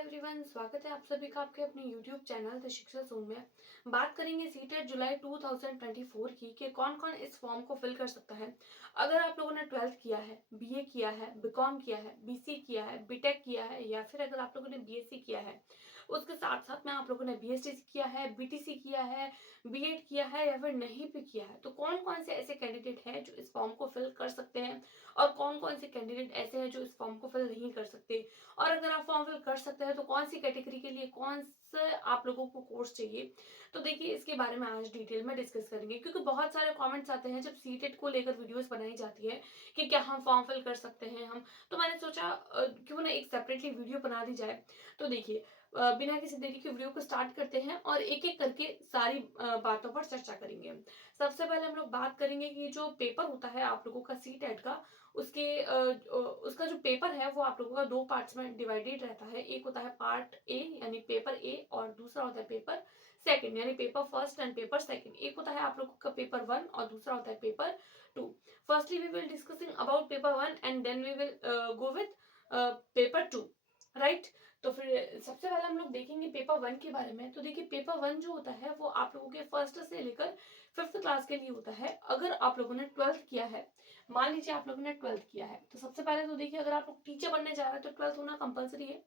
Everyone, स्वागत है आप सभी का आपके अपने यूट्यूब चैनल द शिक्षा जोन में। बात करेंगे सीटेट जुलाई 2024 की कि कौन कौन इस फॉर्म को फिल कर सकता है। अगर आप लोगों ने 12th किया है, बीए किया है, बीकॉम किया है, बीसी किया है, बीटेक किया है या फिर अगर आप लोगों ने बीएससी किया है, उसके साथ साथ में आप लोगों ने बीएसटी किया है, बीटीसी किया है, बीएड किया है या फिर नहीं भी किया है, तो कौन कौन से ऐसे कैंडिडेट हैं जो इस फॉर्म को फिल कर सकते हैं और कौन कौन से कैंडिडेट ऐसे हैं जो इस फॉर्म को फिल नहीं कर सकते। और अगर आप फॉर्म फिल कर सकते हैं तो कौन सी कैटेगरी के लिए कौन सा आप लोगों को कोर्स चाहिए। तो देखिए इसके बारे में आज डिटेल में डिस्कस करेंगे, क्योंकि बहुत सारे कमेंट्स आते हैं जब सीटेट को लेकर वीडियोस बनाई जाती है कि क्या हम फॉर्म फिल कर सकते हैं हम। तो मैंने सोचा क्यों ना एक सेपरेटली वीडियो बना दी जाए। तो देखिए बिना किसी देरी के वीडियो को स्टार्ट करते हैं और एक एक करके सारी बातों पर चर्चा करेंगे। सबसे पहले हम लोग बात करेंगे कि जो पेपर होता है आप लोगों का सीटेट का, उसका जो पेपर है वो आप लोगों का दो पार्ट्स में डिवाइडेड रहता है। एक होता है पार्ट ए यानी पेपर ए और दूसरा होता है पेपर सेकंड यानी paper first and paper second. एक होता है आप लोगों का पेपर वन और दूसरा होता है paper two. Firstly we will discussing about paper one and then we will go with paper two, right. तो फिर सबसे पहले हम लोग देखेंगे पेपर वन के बारे में। तो देखिए पेपर वन जो होता है वो आप लोगों के फर्स्ट से लेकर फिफ्थ क्लास के लिए होता है। अगर आप लोगों ने 12th किया है, मान लीजिए आप लोगों ने 12th किया है, तो सबसे पहले तो देखिए अगर आप लोग टीचर बनने जा रहे हैं तो 12th होना कंपलसरी है।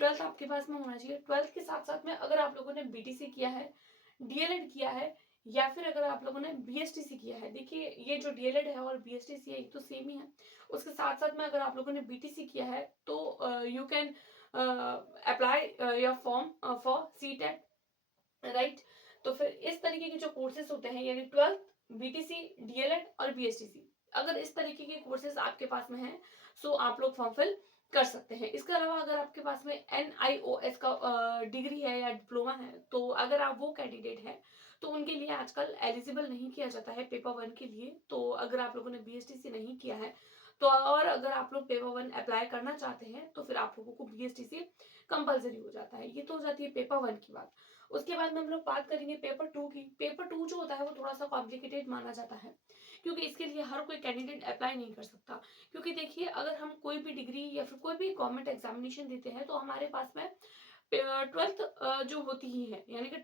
12th आपके पास में होना चाहिए। 12th के साथ साथ में अगर आप लोगों ने बीटीसी किया है, डीएलएड किया है या फिर अगर आप लोगों ने बीएसटीसी किया है, देखिए ये जो डीएलएड है और बीएसटीसी है ये तो सेम ही है। उसके साथ साथ में अगर आप लोगों ने बीटीसी किया है तो you can apply your form for CTET, right. तो फिर इस तरीके के जो कोर्सेज होते हैं यानी 12th बीटीसी डीएलएड और बीएसटीसी, अगर इस तरीके के कोर्सेज आपके पास में हैं सो आप लोग फॉर्म फिल कर सकते हैं। इसके अलावा अगर आपके पास में एनआईओएस का डिग्री है या डिप्लोमा है, तो अगर आप वो कैंडिडेट हैं तो उनके लिए आजकल एलिजिबल नहीं किया जाता है पेपर वन के लिए। तो अगर आप लोगों ने बीएसटीसी नहीं किया है तो और अगर आप लोग पेपर वन अप्लाई करना चाहते हैं तो फिर आप लोगों को बीएसटीसी कंपलसरी हो जाता है। ये तो हो जाती है पेपर वन की बात। उसके बाद में हम लोग बात करेंगे पेपर टू की। पेपर टू जो होता है वो थोड़ा सा कॉम्प्लिकेटेड माना जाता है, क्योंकि इसके लिए हर कोई कैंडिडेट अप्लाई नहीं कर सकता। क्योंकि देखिए अगर हम कोई भी डिग्री या फिर कोई भी गवर्नमेंट एग्जामिनेशन देते हैं तो हमारे पास में 12th जो होती ही है, यानी कि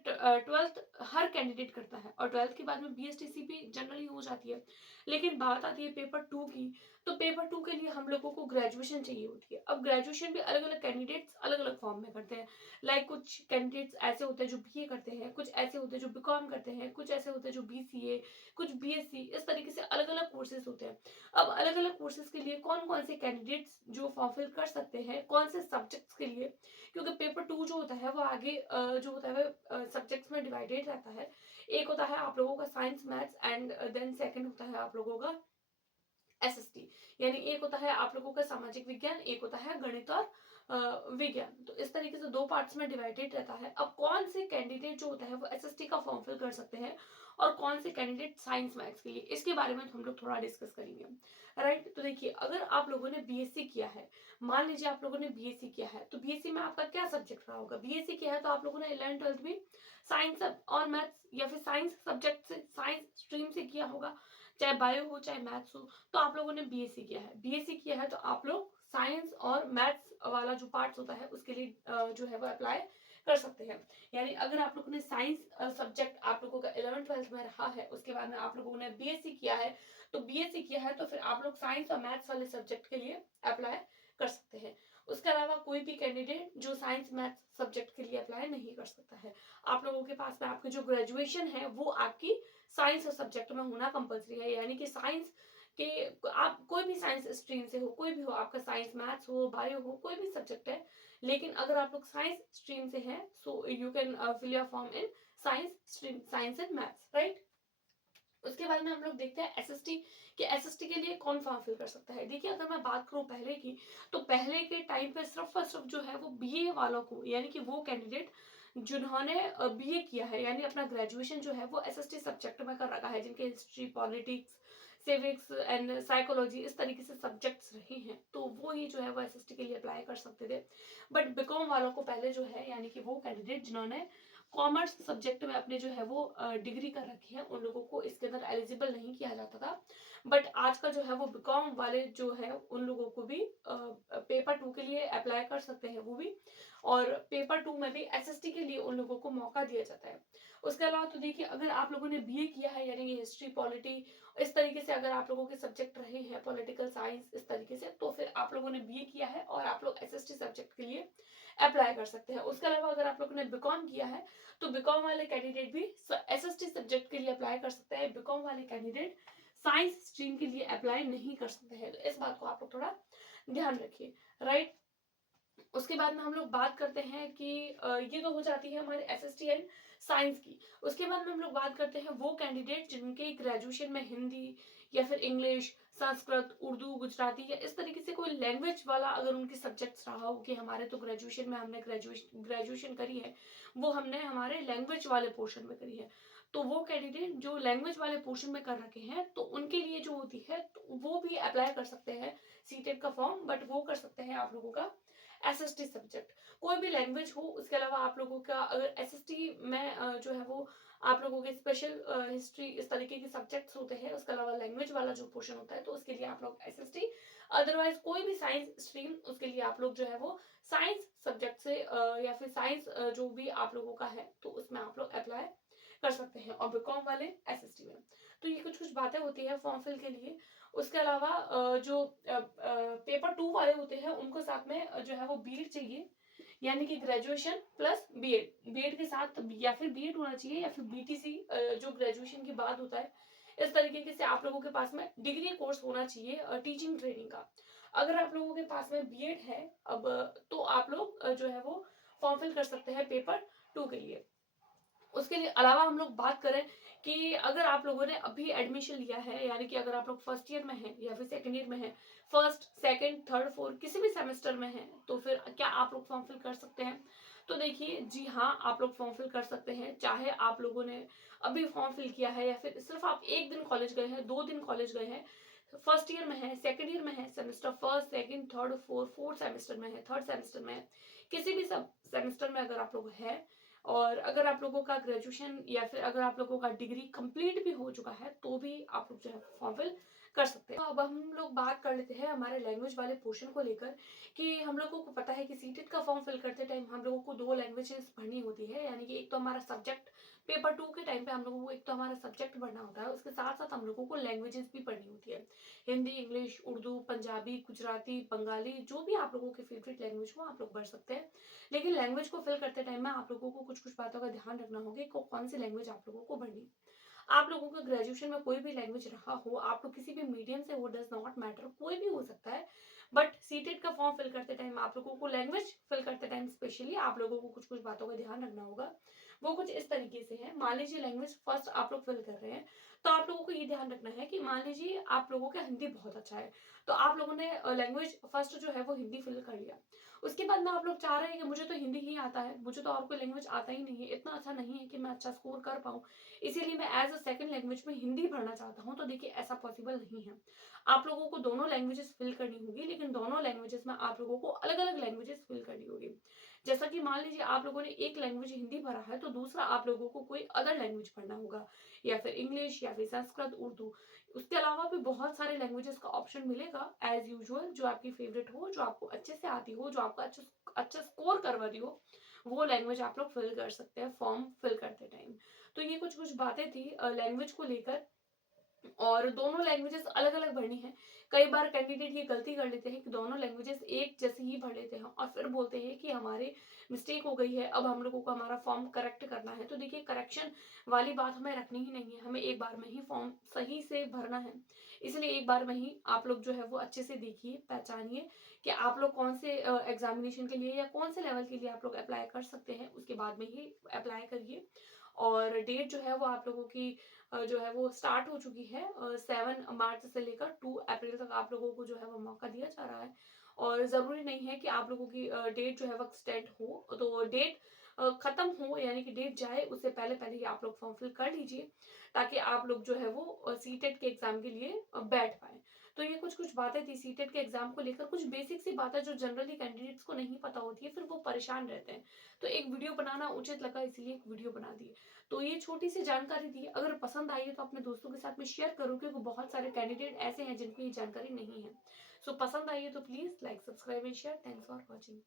12th हर कैंडिडेट करता है और 12th के बाद में बीएसटीसी भी जनरली हो जाती है। लेकिन बात आती है पेपर टू की, तो पेपर टू के लिए हम लोगों को ग्रेजुएशन चाहिए होती है। अब ग्रेजुएशन भी अलग अलग कैंडिडेट्स अलग अलग फॉर्म में करते हैं। लाइक कुछ कैंडिडेट्स ऐसे होते हैं जो बीए करते हैं, कुछ ऐसे होते हैं जो बीकॉम करते हैं, कुछ ऐसे होते हैं जो बीसीए, कुछ बीएससी, इस तरीके से अलग अलग कोर्सेज होते हैं। अब अलग अलग कोर्सेज के लिए कौन कौन से कैंडिडेट्स जो फॉर्म फिल कर सकते हैं, कौन से सब्जेक्ट्स के लिए, क्योंकि पेपर टू जो होता है वो आगे जो होता है वो सब्जेक्ट्स में डिवाइडेड रहता है। एक होता है आप लोगों का science maths and then second होता है आप लोगों का एसएसटी, यानी एक होता है आप लोगों का सामाजिक विज्ञान, एक होता है गणित और विज्ञान। तो इस तरीके से दो पार्ट्स में डिवाइडेड रहता है। अब कौन से कैंडिडेट जो होता है वो एसएसटी का फॉर्म फिल कर सकते हैं और कौन से कैंडिडेट साइंस मैथ्स के लिए, इसके बारे में हम लोग थोड़ा डिस्कस करेंगे, राइट। तो देखिए अगर आप लोगों ने बीएससी किया है, मान लीजिए आप लोगों ने बीएससी किया है, तो बीएससी में आपका क्या सब्जेक्ट रहा होगा। बीएससी किया है तो आप लोगों ने 11th 12th में साइंस और मैथ्स या फिर साइंस सब्जेक्ट से, साइंस स्ट्रीम से किया होगा, चाहे बायो हो चाहे मैथ्स हो। तो आप लोगों ने बीएससी किया है, बीएससी किया है तो आप लोग साइंस और मैथ्स वाला जो पार्ट्स होता है उसके लिए जो है वो अप्लाई कर सकते हैं। यानी अगर आप लोगों ने साइंस सब्जेक्ट आप लोगों का 11th 12th में रहा है, उसके बाद में आप लोगों ने बीएससी किया है, तो बीएससी किया है तो फिर आप लोग साइंस और मैथ्स वाले सब्जेक्ट के लिए अप्लाई कर सकते हैं। उसके अलावा कोई भी कैंडिडेट जो साइंस मैथ्स सब्जेक्ट के लिए अप्लाई नहीं कर सकता है। आप लोगों के पास में आपकी जो ग्रेजुएशन है वो आपकी साइंस सब्जेक्ट में होना कंपलसरी है। यानी कि साइंस के आप कोई भी साइंस स्ट्रीम से हो, कोई भी हो, आपका साइंस मैथ्स हो, बायो हो, कोई भी सब्जेक्ट है, लेकिन अगर आप लोग साइंस स्ट्रीम से हैं so you can fill your form in science stream, science and maths, right. उसके बाद में हम लोग देखते हैं एसएसटी कि एसएसटी के लिए कौन फॉर्म फिल कर सकता है। देखिए अगर मैं बात करूं पहले की, तो पहले के टाइम पे सिर्फ और सिर्फ जो है वो बीए वालों को, यानी कि वो कैंडिडेट जिन्होंने बीए किया है यानी अपना ग्रेजुएशन जो है वो एसएसटी सब्जेक्ट में कर रखा है, जिनके history, politics, civics and psychology इस तरीके से सब्जेक्ट्स रहे हैं, तो वो ही जो है वो एसएसटी के लिए अप्लाई कर सकते थे। बट बीकॉम वालों को पहले जो है, यानी कि वो कैंडिडेट जिन्होंने कॉमर्स सब्जेक्ट में अपने जो है वो डिग्री कर रखी है, उन लोगों को इसके अंदर एलिजिबल नहीं किया जाता था। बट आजकल जो है वो बीकॉम वाले जो है उन लोगों को भी पेपर 2 के लिए अप्लाई कर सकते हैं वो भी, और पेपर 2 में भी एसएसटी के लिए उन लोगों को मौका दिया जाता है। उसके अलावा तो देखिए, अगर आप लोगों ने बीए किया है, यानी कि हिस्ट्री, पॉलिटी, इस तरीके से अगर आप लोगों के सब्जेक्ट रहे हैं, पॉलिटिकल साइंस इस तरीके से, तो फिर आप लोगों ने बीए किया है और आप लोग एसएसटी सब्जेक्ट के लिए अप्लाई कर सकते हैं। उसके अलावा अगर आप लोगों ने बीकॉम किया है, तो बीकॉम वाले कैंडिडेट भी एसएसटी सब्जेक्ट के लिए अप्लाई कर सकते हैं। बीकॉम वाले कैंडिडेट साइंस स्ट्रीम के लिए अप्लाई नहीं कर सकते हैं, तो इस बात को आप लोग थोड़ा ध्यान रखिए, राइट। उसके बाद में हम लोग बात करते हैं कि ये तो हो जाती है हमारे एसएसटी एंड साइंस की। उसके बाद में हम लोग बात करते हैं वो कैंडिडेट जिनके ग्रेजुएशन में हिंदी या फिर इंग्लिश, संस्कृत, उर्दू, गुजराती या इस तरीके से कोई लैंग्वेज वाला अगर उनकी सब्जेक्ट्स रहा हो कि हमारे तो ग्रेजुएशन में हमने ग्रेजुएशन करी है, वो हमने हमारे लैंग्वेज वाले पोर्शन में करी है, तो वो कैंडिडेट जो लैंग्वेज वाले पोर्शन में कर रखे हैं, तो उनके लिए जो होती है तो वो भी अप्लाई कर सकते हैं सीटेट का फॉर्म, बट वो कर सकते हैं आप लोगों का एसएसटी सब्जेक्ट, कोई भी लैंग्वेज हो। उसके अलावा आप लोगों का अगर एसएसटी में जो है वो आप लोगों के स्पेशल हिस्ट्री इस तरीके के सब्जेक्ट्स होते हैं, उसके अलावा लैंग्वेज वाला जो पोर्शन होता है, तो उसके लिए आप लोग एसएसटी, अदरवाइज कोई भी साइंस स्ट्रीम, उसके लिए आप लोग जो है वो साइंस सब्जेक्ट से या फिर साइंस जो भी आप लोगों का है, तो उसमें आप लोग अप्लाई कर सकते हैं, और बीकॉम वाले एसएसटी में। तो ये कुछ कुछ बातें होती है फॉर्म फिल के लिए। उसके अलावा जो पेपर 2 वाले होते हैं, उनको साथ में जो है वो बीएड चाहिए, यानी कि ग्रेजुएशन प्लस बीएड, बीएड के साथ या फिर बीएड होना चाहिए या फिर बीटीसी जो ग्रेजुएशन के बाद होता है, इस तरीके से आप लोगों के पास में डिग्री कोर्स होना चाहिए टीचिंग ट्रेनिंग का। अगर आप लोगों के पास में बीएड है अब, तो आप लोग जो है वो फॉर्म फिल कर सकते हैं पेपर 2 के लिए। उसके लिए अलावा हम लोग बात करें कि अगर आप लोगों ने अभी एडमिशन लिया है, यानी कि अगर आप लोग फर्स्ट ईयर में हैं या फिर सेकंड ईयर में हैं, फर्स्ट, सेकंड, थर्ड, फोर्थ किसी भी सेमेस्टर में हैं, तो फिर क्या आप लोग फॉर्म फिल कर सकते हैं? तो देखिए, जी हाँ, आप लोग फॉर्म फिल कर सकते हैं, चाहे आप लोगों ने अभी फॉर्म फिल किया है या फिर सिर्फ आप एक दिन कॉलेज गए हैं, 2 दिन कॉलेज गए हैं, फर्स्ट ईयर में है, सेकंड ईयर में है, semester first, second, third, fourth semester में है, थर्ड सेमेस्टर में है, किसी भी सब सेमेस्टर में अगर आप लोग हैं, और अगर आप लोगों का ग्रेजुएशन या फिर अगर आप लोगों का डिग्री कंप्लीट भी हो चुका है, तो भी आप लोग जो है फॉर्म फिल कर सकते हैं। तो अब हम लोग बात कर लेते हैं हमारे लैंग्वेज वाले पोर्शन को लेकर, कि हम लोगों को पता है कि सीटेट का फॉर्म फिल करते टाइम हम लोगों को 2 लैंग्वेजेस पढ़नी होती है, यानी कि एक तो हमारा सब्जेक्ट पेपर 2 के टाइम पे हम लोगों को एक तो हमारा सब्जेक्ट पढ़ना होता है, उसके साथ साथ हम लोगों को लैंग्वेजेस भी पढ़नी होती है, हिंदी, इंग्लिश, उर्दू, पंजाबी, गुजराती, बंगाली, जो भी आप लोगों की फेवरेट लैंग्वेज हो आप लोग पढ़ सकते हैं। लेकिन लैंग्वेज को फिल करते टाइम में आप लोगों को कुछ कुछ बातों का ध्यान रखना होगा कि कौन सी लैंग्वेज आप लोगों को पढ़नी है। आप लोगों का ग्रेजुएशन में कोई भी लैंग्वेज रहा हो, आप लोग किसी भी मीडियम से, वो डज नॉट मैटर, कोई भी हो सकता है, बट सीटेट का फॉर्म फिल करते टाइम आप लोगों को लैंग्वेज फिल करते टाइम स्पेशली आप लोगों को कुछ कुछ बातों का ध्यान रखना होगा। वो कुछ इस तरीके से है, मान लीजिए लैंग्वेज फर्स्ट आप लोग फिल कर रहे हैं, तो आप लोगों को ये ध्यान रखना है कि मान लीजिए आप लोगों का हिंदी बहुत अच्छा है, तो आप लोगों ने लैंग्वेज फर्स्ट जो है वो हिंदी फिल कर लिया। उसके बाद में आप लोग चाह रहे हैं कि मुझे तो हिंदी ही आता है, मुझे तो और कोई लैंग्वेज आता ही नहीं है, इतना अच्छा नहीं है कि मैं अच्छा स्कोर कर पाऊँ, इसीलिए मैं एज अ सेकंड लैंग्वेज में हिंदी पढ़ना चाहता हूँ। तो देखिए, ऐसा पॉसिबल नहीं है। आप लोगों को दोनों लैंग्वेजेस फिल करनी होगी, लेकिन दोनों लैंग्वेजेस में आप लोगों को अलग अलग लैंग्वेजेस फिल करनी होगी। जैसा कि मान लीजिए आप लोगों ने एक लैंग्वेज हिंदी भरा है, तो दूसरा आप लोगों को कोई अदर लैंग्वेज पढ़ना होगा, या फिर इंग्लिश या फिर संस्कृत, उर्दू। उसके अलावा भी बहुत सारे लैंग्वेजेस का ऑप्शन मिलेगा एज यूजुअल, जो आपकी फेवरेट हो, जो आपको अच्छे से आती हो, जो आपका अच्छा स्कोर करवा रही हो, वो लैंग्वेज आप लोग फिल कर सकते हैं फॉर्म फिल करते टाइम। तो ये कुछ कुछ बातें थी लैंग्वेज को लेकर, और दोनों लैंग्वेजेस अलग अलग भरनी है। कई बार कैंडिडेट ये गलती कर लेते हैं कि दोनों लैंग्वेजेस एक जैसे ही भर लेते हैं और फिर बोलते हैं कि हमारे मिस्टेक हो गई है, अब हम लोगों को हमारा फॉर्म करेक्ट करना है। तो देखिए, करेक्शन वाली बात हमें रखनी ही नहीं है, हमें एक बार में ही फॉर्म सही से भरना है। इसलिए एक बार में ही आप लोग जो है वो अच्छे से देखिए, पहचानिए कि आप लोग कौन से एग्जामिनेशन के लिए या कौन से लेवल के लिए आप लोग अप्लाई कर सकते हैं, उसके बाद में ही अप्लाई करिए। और डेट जो है वो आप लोगों की जो है वो स्टार्ट हो चुकी है, 7 मार्च से लेकर 2 अप्रैल तक आप लोगों को जो है वो मौका दिया जा रहा है। और ज़रूरी नहीं है कि आप लोगों की डेट जो है वो एक्सटेंड हो, तो डेट खत्म हो, यानी कि डेट जाए उससे पहले पहले ही आप लोग फॉर्म फिल कर लीजिए, ताकि आप लोग जो है वो सीटेट के एग्जाम के लिए बैठ पाए। तो ये कुछ-कुछ बातें थी सीटेट के एग्ज़ाम को लेकर, कुछ बेसिक सी बातें जो जनरली कैंडिडेट्स को नहीं पता होती है, फिर वो परेशान रहते हैं। तो एक वीडियो बनाना उचित लगा, इसलिए एक वीडियो बना दी है। तो ये छोटी-सी जानकारी थी, अगर पसंद आई है तो अपने दोस्तों के साथ में शेयर करो, क्योंकि बहुत सारे कैंडिडेट ऐसे हैं जिनको ये जानकारी नहीं है। सो पसंद आई है तो please like, subscribe and share. Thanks for watching.